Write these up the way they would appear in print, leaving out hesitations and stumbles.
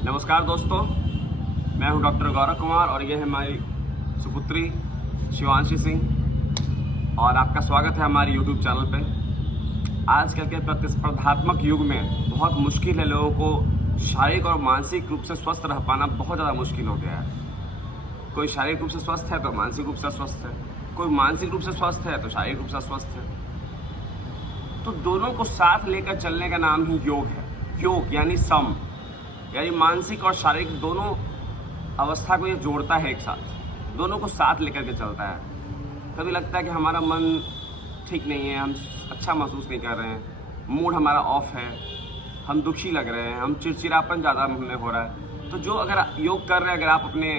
नमस्कार दोस्तों, मैं हूं डॉक्टर गौरव कुमार और ये है हमारी सुपुत्री शिवांशी सिंह और आपका स्वागत है हमारे YouTube चैनल पे। आजकल के प्रतिस्पर्धात्मक युग में बहुत मुश्किल है, लोगों को शारीरिक और मानसिक रूप से स्वस्थ रह पाना बहुत ज़्यादा मुश्किल हो गया है। कोई शारीरिक रूप से स्वस्थ है तो मानसिक रूप से स्वस्थ है, कोई मानसिक रूप से स्वस्थ है तो शारीरिक रूप से स्वस्थ है। तो दोनों को साथ लेकर चलने का नाम ही योग है। योग यानी सम, यानी मानसिक और शारीरिक दोनों अवस्था को ये जोड़ता है, एक साथ दोनों को साथ लेकर के चलता है। कभी लगता है कि हमारा मन ठीक नहीं है, हम अच्छा महसूस नहीं कर रहे हैं, मूड हमारा ऑफ है, हम दुखी लग रहे हैं, हम चिड़चिड़ापन ज़्यादा हमें हो रहा है। तो जो अगर योग कर रहे हैं, अगर आप अपने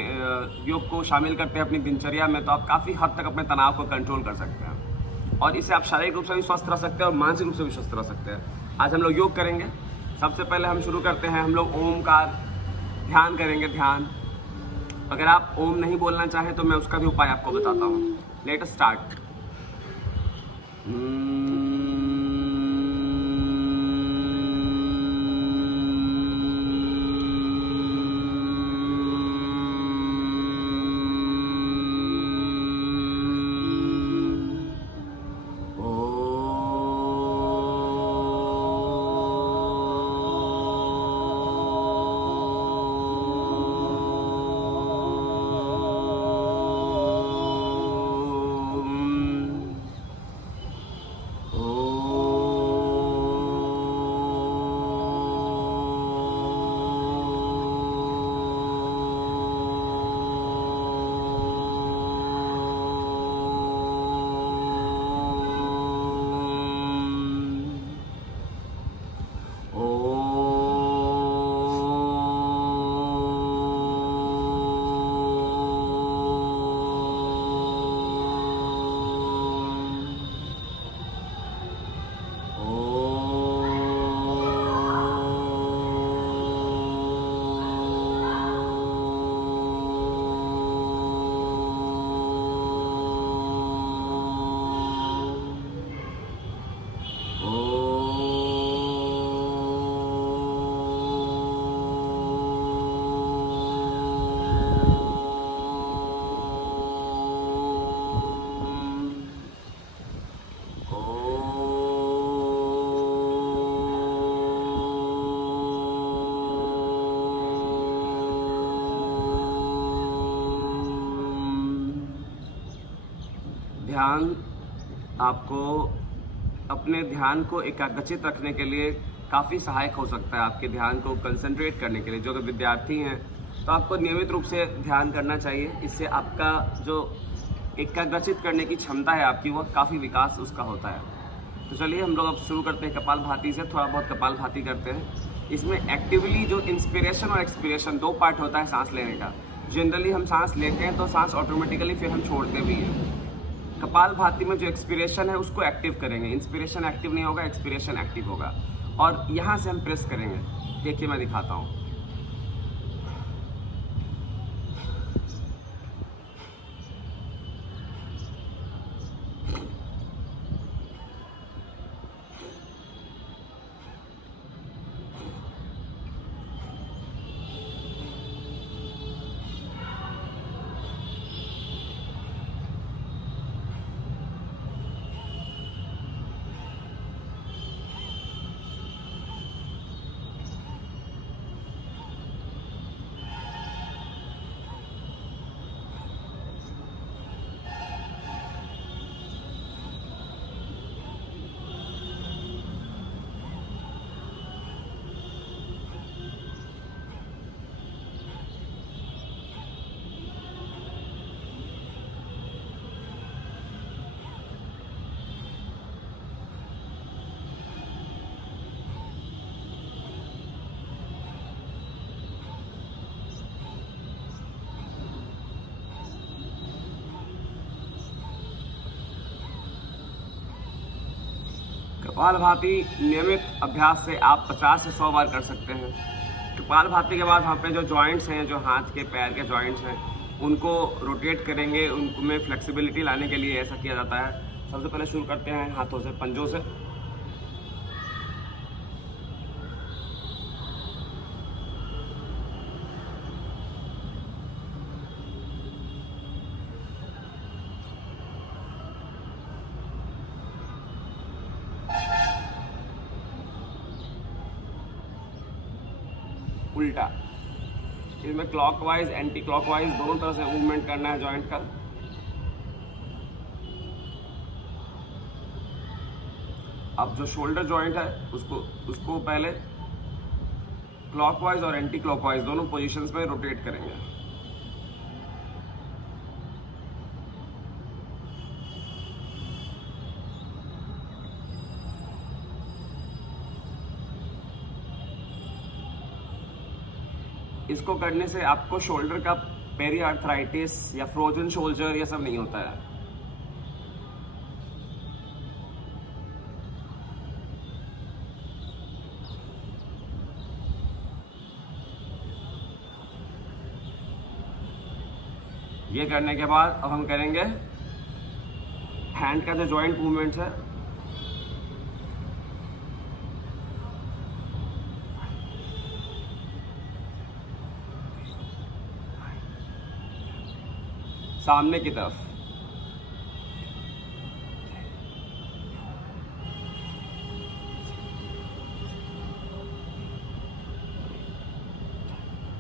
योग को शामिल करते हैं अपनी दिनचर्या में, तो आप काफ़ी हद तक अपने तनाव को कंट्रोल कर सकते हैं और इससे आप शारीरिक रूप से भी स्वस्थ रह सकते हैं और मानसिक रूप से भी स्वस्थ रह सकते हैं। आज हम लोग योग करेंगे। सबसे पहले हम शुरू करते हैं, हम लोग ओम का ध्यान करेंगे। ध्यान, अगर आप ओम नहीं बोलना चाहें तो मैं उसका भी उपाय आपको बताता हूँ। Let us start. ध्यान आपको अपने ध्यान को एकाग्रचित रखने के लिए काफ़ी सहायक हो सकता है। आपके ध्यान को कंसंट्रेट करने के लिए, जो विद्यार्थी हैं तो आपको नियमित रूप से ध्यान करना चाहिए। इससे आपका जो एकाग्रचित करने की क्षमता है आपकी, वह काफ़ी विकास उसका होता है। तो चलिए हम लोग अब शुरू करते हैं कपालभाति से। थोड़ा बहुत कपालभाति करते हैं। इसमें एक्टिवली जो इंस्पिरेशन और एक्सपिरेशन दो पार्ट होता है सांस लेने का। जनरली हम सांस लेते हैं तो सांस ऑटोमेटिकली फिर हम छोड़ते भी हैं। कपालभाति में जो एक्सपिरेशन है उसको एक्टिव करेंगे। इंस्पिरेशन एक्टिव नहीं होगा, एक्सपिरेशन एक्टिव होगा। और यहाँ से हम प्रेस करेंगे। देखिए मैं दिखाता हूँ। कपालभाति नियमित अभ्यास से आप 50 से 100 बार कर सकते हैं। कपालभाति के बाद वहाँ पे जो जॉइंट्स हैं, जो हाथ के पैर के जॉइंट्स हैं, उनको रोटेट करेंगे। उनमें फ्लेक्सिबिलिटी लाने के लिए ऐसा किया जाता है। सबसे पहले शुरू करते हैं हाथों से, पंजों से। उल्टा। इसमें क्लॉकवाइज एंटी क्लॉकवाइज दोनों तरह से मूवमेंट करना है जॉइंट का। अब जो शोल्डर जॉइंट है उसको पहले क्लॉकवाइज और एंटी क्लॉकवाइज दोनों पोजीशंस में रोटेट करेंगे। इसको करने से आपको शोल्डर का पेरीआर्थराइटिस या फ्रोजन शोल्डर ये सब नहीं होता है। ये करने के बाद अब हम करेंगे हैंड का जो जॉइंट मूवमेंट्स है। सामने की तरफ,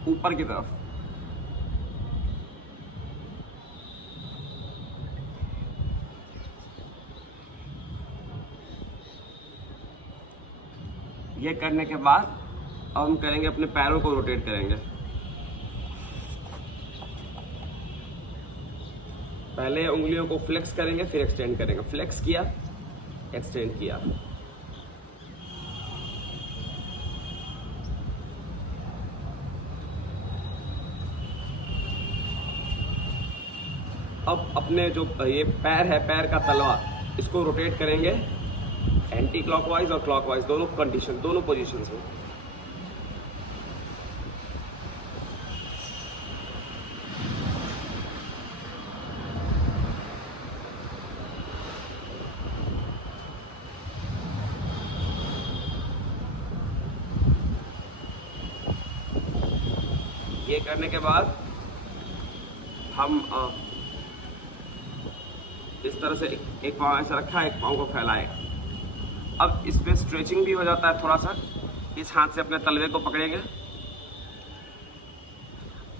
ऊपर की तरफ, ये करने के बाद अब हम करेंगे अपने पैरों को रोटेट करेंगे। पहले उंगलियों को फ्लेक्स करेंगे फिर एक्सटेंड करेंगे। फ्लेक्स किया, एक्सटेंड किया। अब अपने जो ये पैर है, पैर का तलवा, इसको रोटेट करेंगे एंटी क्लॉकवाइज और क्लॉकवाइज दोनों कंडीशन, दोनों पोजीशंस में। ये करने के बाद हम इस तरह से एक पाँव ऐसा रखा है, एक पाँव को फैलाएगा। अब इस पे स्ट्रेचिंग भी हो जाता है थोड़ा सा। इस हाथ से अपने तलवे को पकड़ेंगे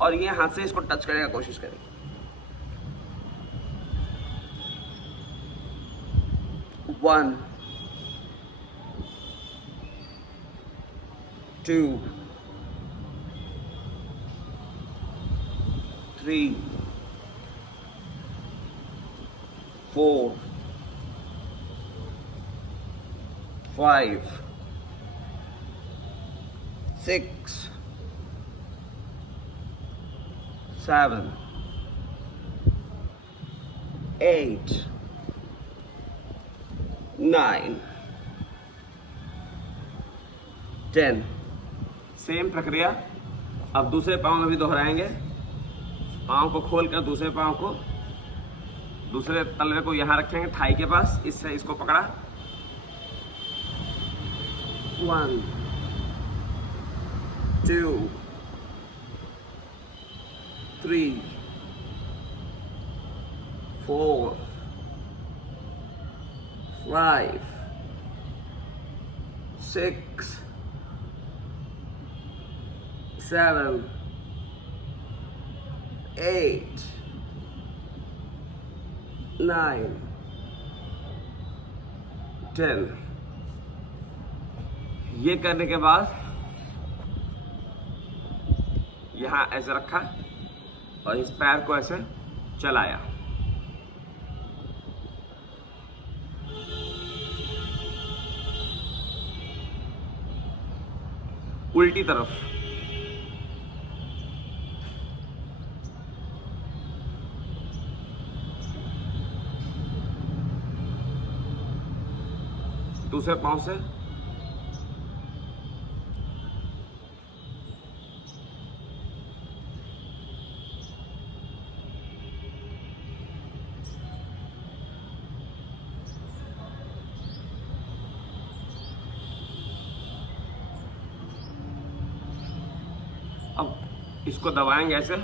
और ये हाथ से इसको टच करने की कोशिश करेंगे। 1 2 3 4 5 6 7 8 9 10। सेम प्रक्रिया अब दूसरे पाँव में भी दोहराएंगे। पाँव को खोलकर दूसरे पाँव को, दूसरे तलवे को यहाँ रखेंगे थाई के पास, इससे इसको पकड़ा। 1 2 3 4 5 6 7 8 9 10। ये करने के बाद यहाँ ऐसे रखा और इस पैर को ऐसे चलाया। उल्टी तरफ, दूसरे पांव से अब इसको दबाएंगे ऐसे।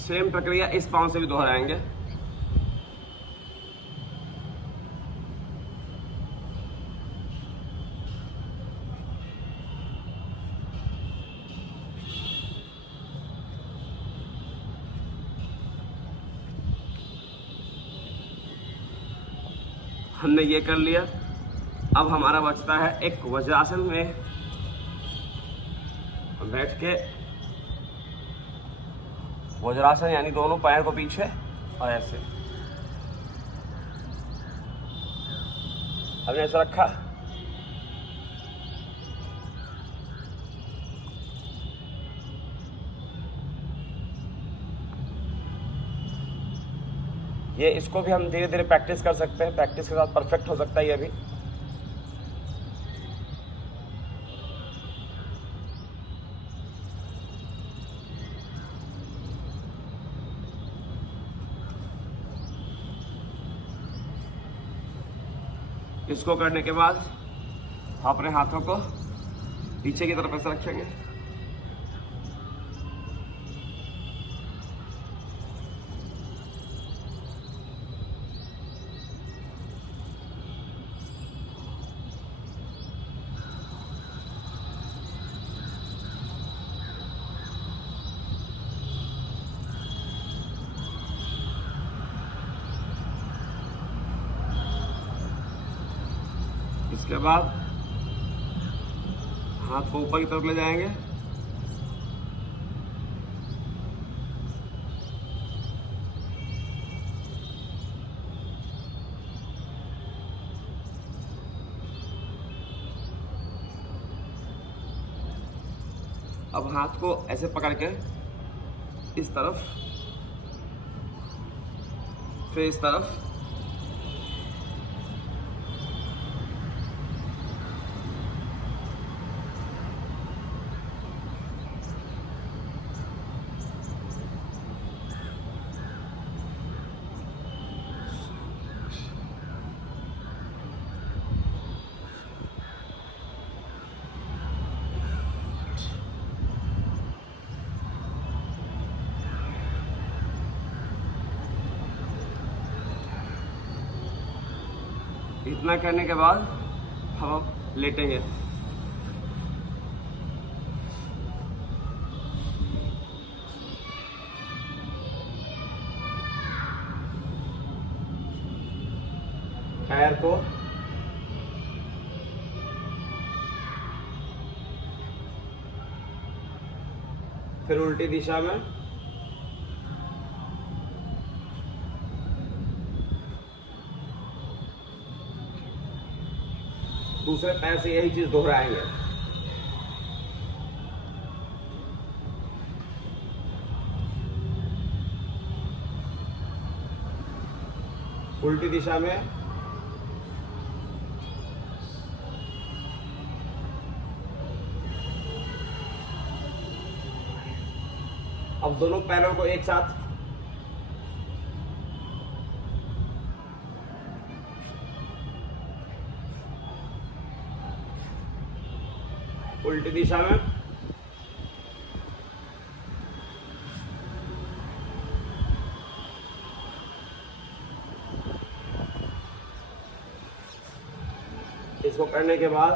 सेम प्रक्रिया इस पाँव से भी दोहराएंगे। हमने ये कर लिया। अब हमारा बचता है एक वज्रासन में बैठ के, वज्रासन यानी दोनों पैर को पीछे और ऐसे हमने ऐसा रखा। ये इसको भी हम धीरे धीरे प्रैक्टिस कर सकते हैं, प्रैक्टिस के साथ परफेक्ट हो सकता है ये भी। इसको करने के बाद अपने हाथों को पीछे की तरफ ऐसे रखेंगे। इसके बाद हाथ को ऊपर की तरफ ले जाएंगे। अब हाथ को ऐसे पकड़ के इस तरफ, फिर इस तरफ, इतना करने के बाद हम लेटेंगे। पैर को फिर उल्टी दिशा में, दूसरे पैर से यही चीज दोहराएंगे। उल्टी दिशा में, अब दोनों पैरों को एक साथ उल्टी दिशा में, इसको करने के बाद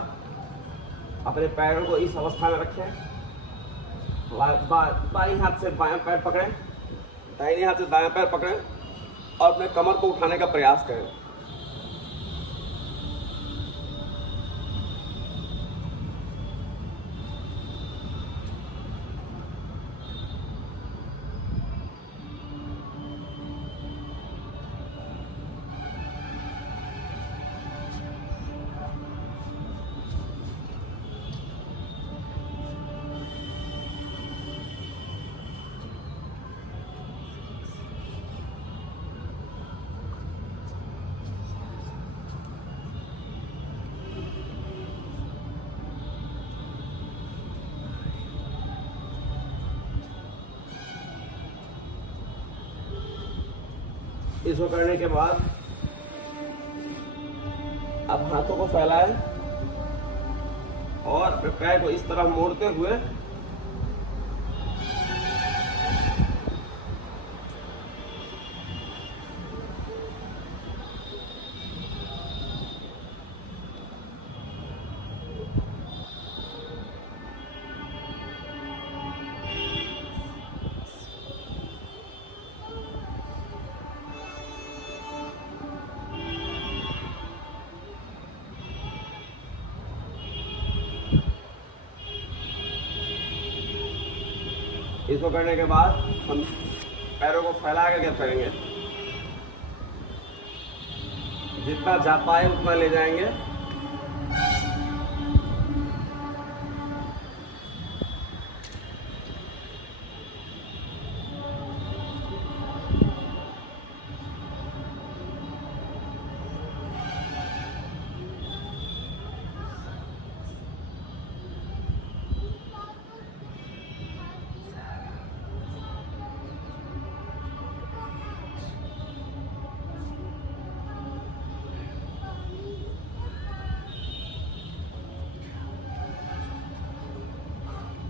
अपने पैरों को इस अवस्था में रखें। बाईं हाथ से बायां पैर पकड़ें, दाहिने हाथ से दायां पैर पकड़ें और अपने कमर को उठाने का प्रयास करें। इसको करने के बाद अब हाथों को फैलाएं और अपने पैर को इस तरह मोड़ते हुए इसको करने के बाद हम पैरों को फैला करके करेंगे, जितना जा पाए उतना ले जाएंगे।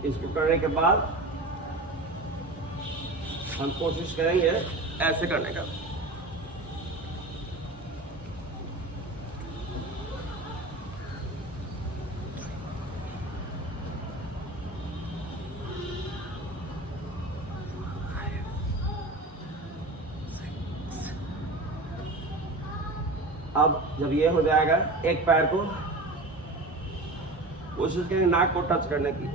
इसको करने के बाद हम कोशिश करेंगे ऐसे करने का। अब जब ये हो जाएगा, एक पैर को कोशिश करेंगे नाक को टच करने की।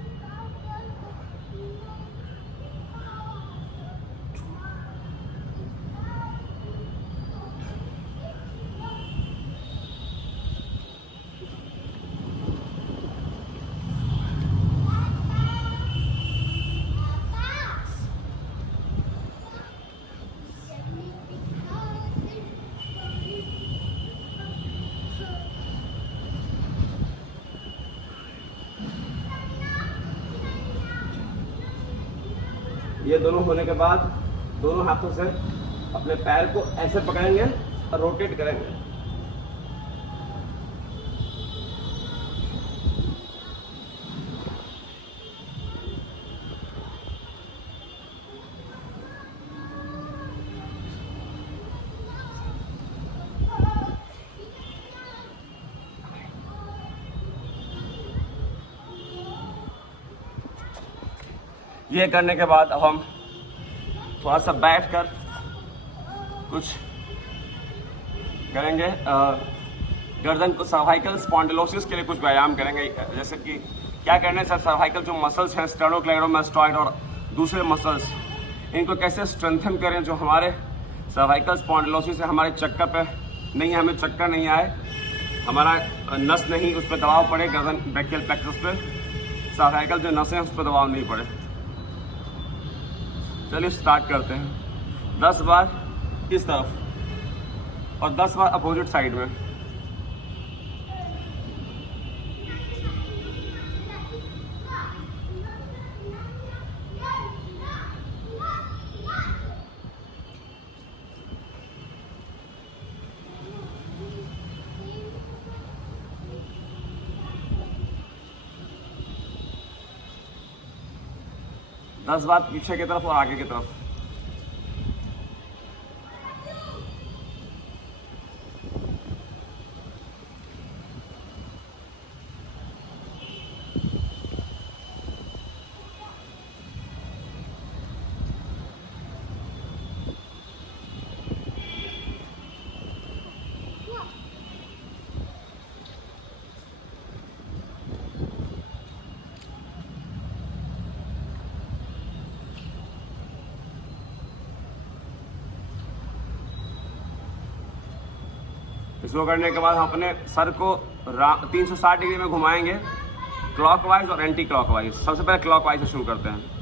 ये दोनों होने के बाद दोनों हाथों से अपने पैर को ऐसे पकड़ेंगे और रोटेट करेंगे। ये करने के बाद अब हम थोड़ा सा बैठकर कुछ करेंगे। गर्दन को सर्वाइकल स्पॉन्डिलोसिस के लिए कुछ व्यायाम करेंगे। जैसे कि क्या करने से सर्वाइकल जो मसल्स हैं, स्टेनोक्लेइडोमास्टॉइड और दूसरे मसल्स, इनको कैसे स्ट्रेंथन करें जो हमारे सर्वाइकल स्पॉन्डिलोसिस है, हमारे चक्कर पे नहीं, हमें चक्कर नहीं आए, हमारा नस नहीं उस पर दबाव पड़े, गर्दन ब्रैकियल प्लेक्सस पे सर्वाइकल जो नसें हैं उस पर दबाव नहीं पड़े। चलिए स्टार्ट करते हैं। 10 बार इस तरफ और 10 बार अपोजिट साइड में। दस बार पीछे की तरफ और आगे की तरफ। इसको करने के बाद हम अपने सर को 360 डिग्री में घुमाएंगे, क्लॉकवाइज और एंटी क्लॉकवाइज। सबसे पहले क्लॉकवाइज से शुरू करते हैं।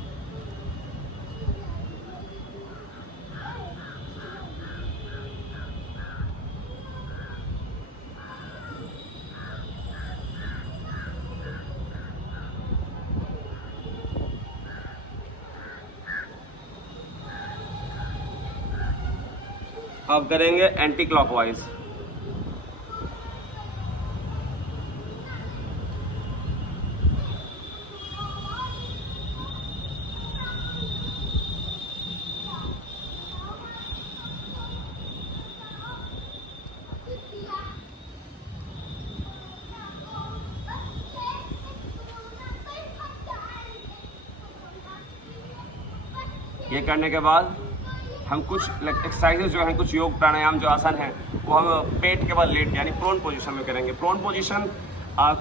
अब करेंगे एंटी क्लॉकवाइज। ये करने के बाद हम कुछ एक्सरसाइजेज जो हैं, कुछ योग प्राणायाम जो आसन हैं, वो हम पेट के बाद लेट यानी प्रोन पोजीशन में करेंगे। प्रोन पोजीशन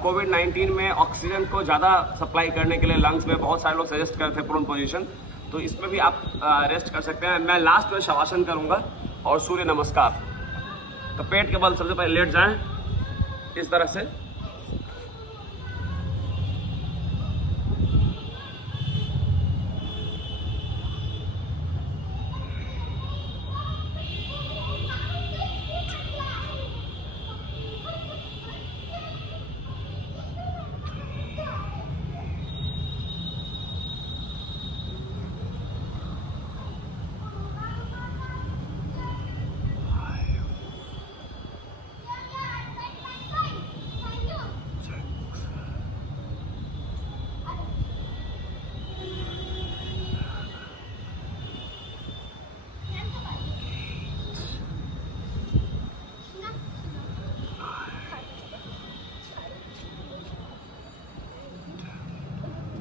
कोविड-19 में ऑक्सीजन को ज़्यादा सप्लाई करने के लिए लंग्स में बहुत सारे लोग सजेस्ट करते हैं प्रोन पोजीशन। तो इसमें भी आप रेस्ट कर सकते हैं। मैं लास्ट में शवासन करूँगा और सूर्य नमस्कार। तो पेट के बल सबसे पहले लेट जाएं इस तरह से।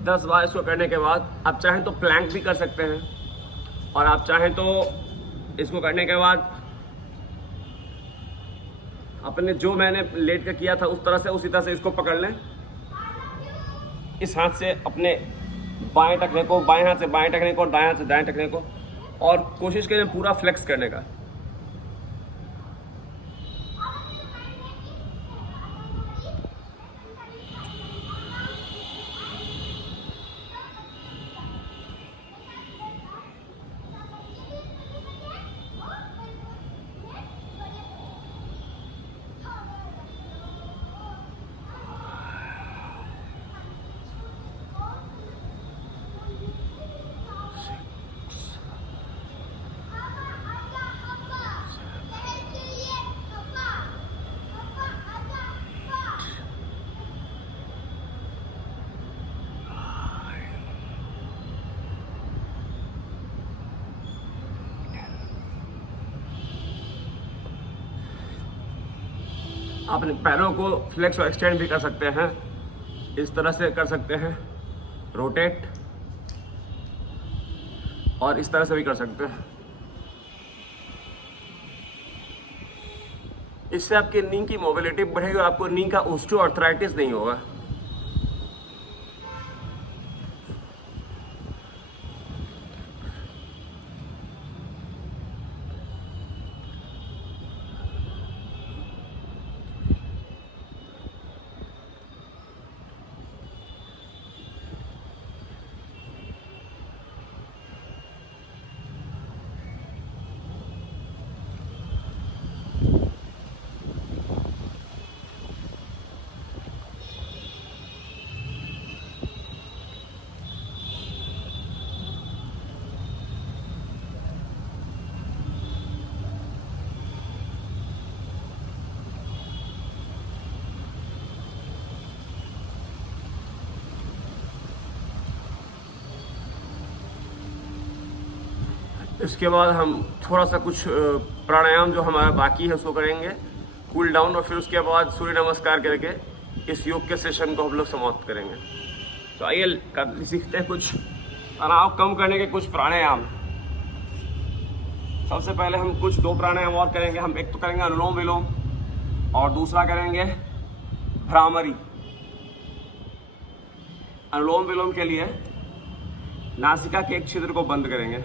दस बार इसको करने के बाद आप चाहें तो प्लैंक भी कर सकते हैं, और आप चाहें तो इसको करने के बाद अपने जो मैंने लेट कर किया था उस तरह से, उसी तरह से इसको पकड़ लें। इस हाथ से अपने बाएं टखने को, बाएं हाथ से बाएं टखने को, दाएं हाथ से दाएं टखने को, और कोशिश करें पूरा फ्लेक्स करने का। अपने पैरों को फ्लेक्स और एक्सटेंड भी कर सकते हैं, इस तरह से कर सकते हैं रोटेट, और इस तरह से भी कर सकते हैं। इससे आपकी नी की मोबिलिटी बढ़ेगी और आपको नी का ऑस्टियोआर्थराइटिस नहीं होगा। इसके बाद हम थोड़ा सा कुछ प्राणायाम जो हमारा बाकी है उसको करेंगे, कूल डाउन, और फिर उसके बाद सूर्य नमस्कार करके इस योग के सेशन को हम लोग समाप्त करेंगे। तो आइए सीखते हैं कुछ तनाव कम करने के कुछ प्राणायाम। सबसे पहले हम कुछ 2 प्राणायाम और करेंगे। हम एक तो करेंगे अनुलोम विलोम, और दूसरा करेंगे भ्रामरी। अनुलोम विलोम के लिए नासिका के एक छिद्र को बंद करेंगे,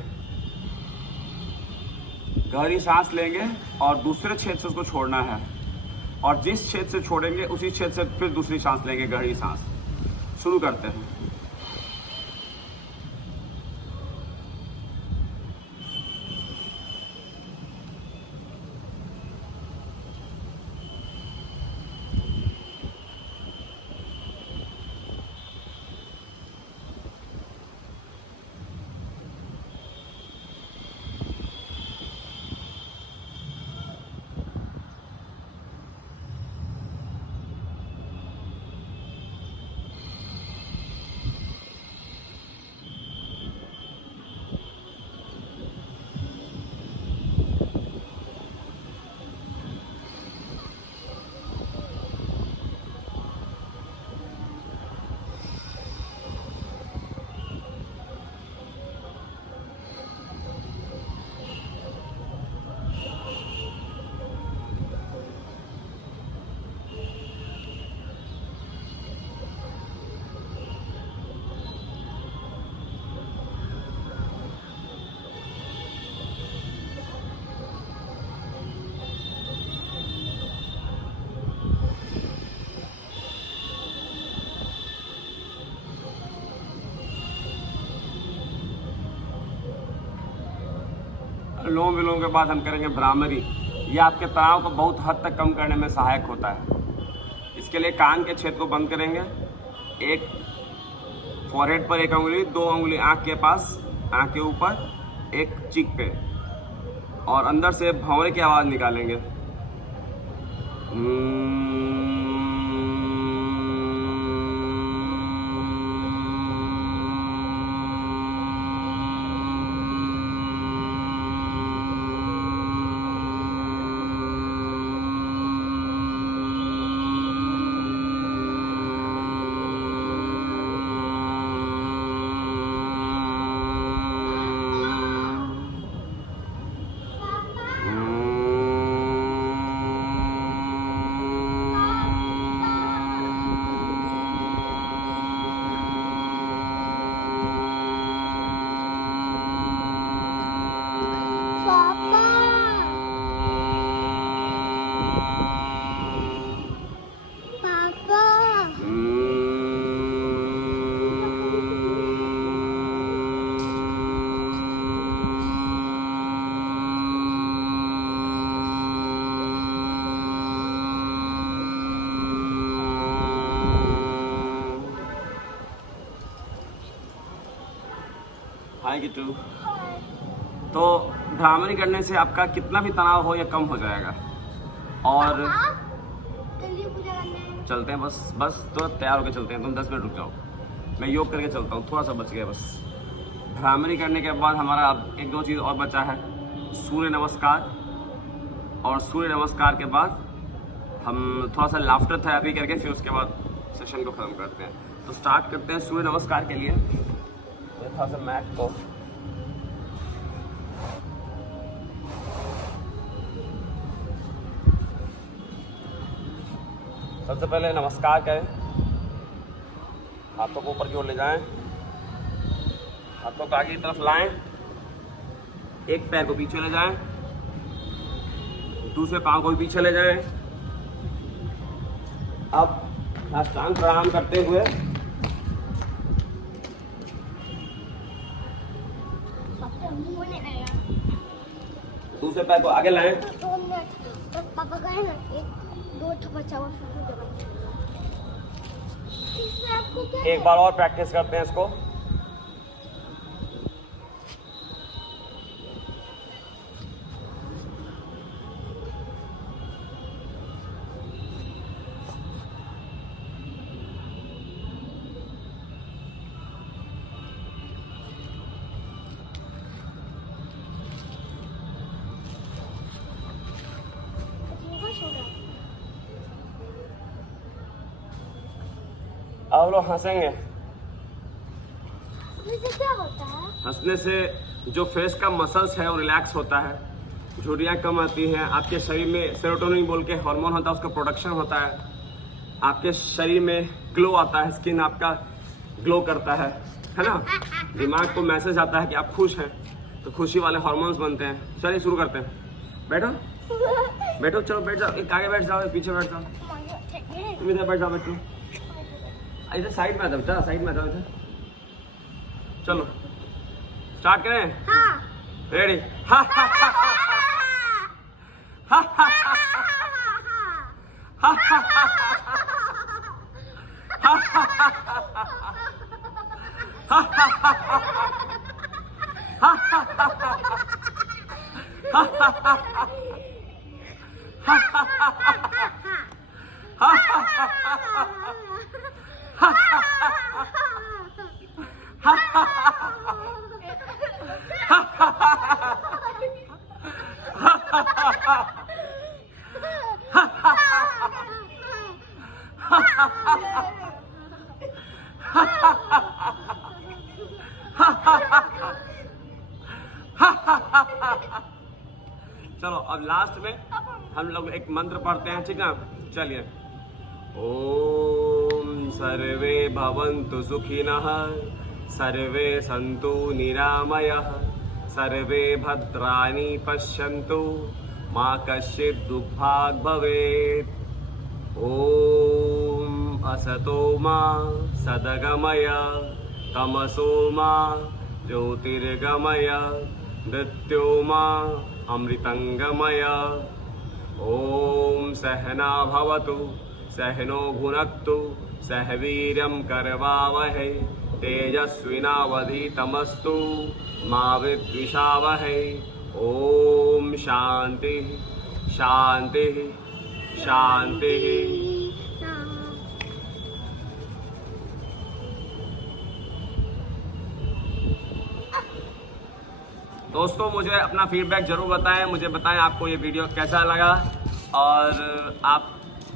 गहरी सांस लेंगे और दूसरे छेद से उसको छोड़ना है, और जिस छेद से छोड़ेंगे उसी छेद से फिर दूसरी सांस लेंगे, गहरी सांस। शुरू करते हैं। अनुलोम विलोम के बाद हम करेंगे भ्रामरी। ये आपके तनाव को बहुत हद तक कम करने में सहायक होता है। इसके लिए कान के छेद को बंद करेंगे, एक फॉरहेड पर एक उंगली, 2 उंगली आँख के पास, आँख के ऊपर, एक चीक पे, और अंदर से भंवरे की आवाज़ निकालेंगे। हाय किट्टू। तो भ्रामरी करने से आपका कितना भी तनाव हो या कम हो जाएगा। और चलते हैं, बस तो तैयार होकर चलते हैं। तुम 10 मिनट रुक जाओ, मैं योग करके चलता हूँ, थोड़ा सा बच गया बस। भ्रामरी करने के बाद हमारा अब 1-2 चीज़ और बचा है, सूर्य नमस्कार। और सूर्य नमस्कार के बाद हम थोड़ा सा लाफ्टर थेरेपी करके फिर उसके बाद सेशन को ख़त्म करते हैं। तो स्टार्ट करते हैं सूर्य नमस्कार के लिए। थोड़ा सा मैट को सबसे पहले नमस्कार करें, हाथों को ऊपर की ओर ले जाएं, हाथों को आगे की तरफ लाएं, एक पैर को पीछे ले जाएं, दूसरे पांव को भी पीछे ले जाएं। अब साष्टांग प्रणाम करते हुए दूसरे पैर को आगे लाएं। एक बार और प्रैक्टिस करते हैं इसको। अब लोग हंसेंगे। क्या होता है? हंसने से जो फेस का मसल्स है वो रिलैक्स होता है, झुर्रियाँ कम आती हैं, आपके शरीर में सेरोटोनिन बोल के हार्मोन होता है, उसका प्रोडक्शन होता है, आपके शरीर में ग्लो आता है, स्किन आपका ग्लो करता है ना। दिमाग को मैसेज आता है कि आप खुश हैं, तो खुशी वाले हार्मोन्स बनते हैं। चलिए शुरू करते हैं। बैठो बैठो, चलो बैठ जाओ, एक आगे बैठ जाओ, एक पीछे बैठ जाओ, तुम इधर बैठ जाओ बच्चों, इधर साइड में आ जाओ बेटा, साइड में आ जाओ इधर। चलो स्टार्ट करें। हाँ। रेडी। हा हा हा हा हा चलो अब लास्ट में हम लोग एक मंत्र पढ़ते हैं, ठीक ना। चलिए, ओम सर्वे भवन्तु सुखिनः, सर्वे सन्तु निरामयः, सर्वे भद्राणि पश्यन्तु, मा कश्चित् दुःखभाग् भवेत्। ओम असतो मा सदगमय, तमसो मा ज्योतिर्गमय, मृत्युमा अमृतंगमय। ओम सहना भवतु सहनो भुनक्तु सह वीर्यं करवावहै तेजस्विनावधीतमस्तु मा विद्विषावहै। ओम शांति शांति शांति। दोस्तों मुझे अपना फीडबैक जरूर बताएं, मुझे बताएं आपको ये वीडियो कैसा लगा और आप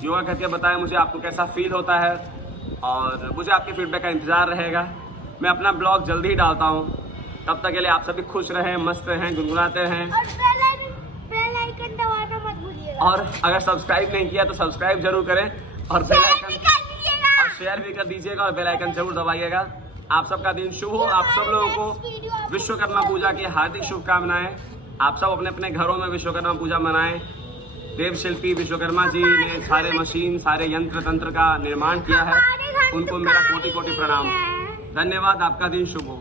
योगा करके बताएं मुझे आपको कैसा फील होता है और मुझे आपके फीडबैक का इंतज़ार रहेगा। मैं अपना ब्लॉग जल्दी ही डालता हूँ, तब तक के लिए आप सभी खुश रहें, मस्त रहें, गुनगुनाते हैं बेल आइकन दबाना मत भूलिएगा। और अगर सब्सक्राइब नहीं किया तो सब्सक्राइब जरूर करें और बेल आइकन और शेयर भी कर दीजिएगा और बेल आइकन जरूर दबाइएगा। आप सबका दिन शुभ हो। आप सब लोगों को विश्वकर्मा पूजा की हार्दिक शुभकामनाएं। आप सब अपने अपने घरों में विश्वकर्मा पूजा मनाएं। देव शिल्पी विश्वकर्मा जी ने सारे मशीन सारे यंत्र तंत्र का निर्माण किया है, उनको मेरा कोटि कोटि प्रणाम। धन्यवाद। आपका दिन शुभ हो।